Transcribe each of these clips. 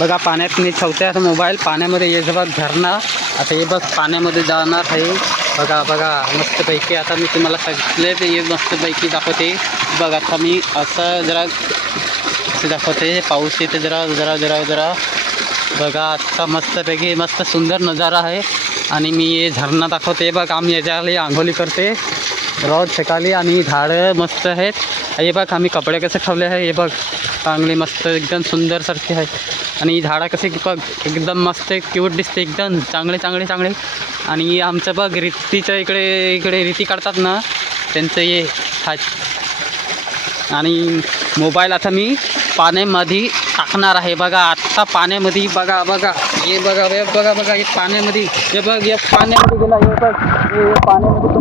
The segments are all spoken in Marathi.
बघा पाण्यात मी ठेवते आता मोबाईल पाण्यामध्ये ये बघ झरणा. आता हे बघ पाण्यामध्ये जाणार आहे. बघा बघा मस्तपैकी आता मी तुम्हाला सगळे ते हे मस्तपैकी दाखवते. बघ आता मी असं जरा असं दाखवते. पाऊस येते जरा जरा जरा जरा. बघा आत्ता मस्तपैकी मस्त सुंदर नजारा आहे. आणि मी हे झरणा दाखवते. बघ आम्ही याच्याखाली आंघोळी करते रोज सकाळी. आणि झाडं मस्त आहेत. हे बघ आम्ही कपडे कसे ठेवले आहे. हे बघ चांगले मस्त एकदम सुंदर सारखे आहे. आणि ही झाडं कसे बघ एकदम मस्त क्यूट दिसते एकदम चांगले चांगले चांगले. आणि आमचं बघ रीतीचं इकडे इकडे रीती काढतात ना त्यांचं हे हा. आणि मोबाईल आता मी पाण्यामध्ये टाकणार आहे. बघा आत्ता पाण्यामध्ये बघा बघा हे बघा बघा बघा हे पाण्यामध्ये हे बघ हे पाण्यामध्ये गेला. हे बघ हे पाण्यामध्ये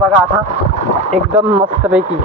बघा आता एकदम मस्तपैकी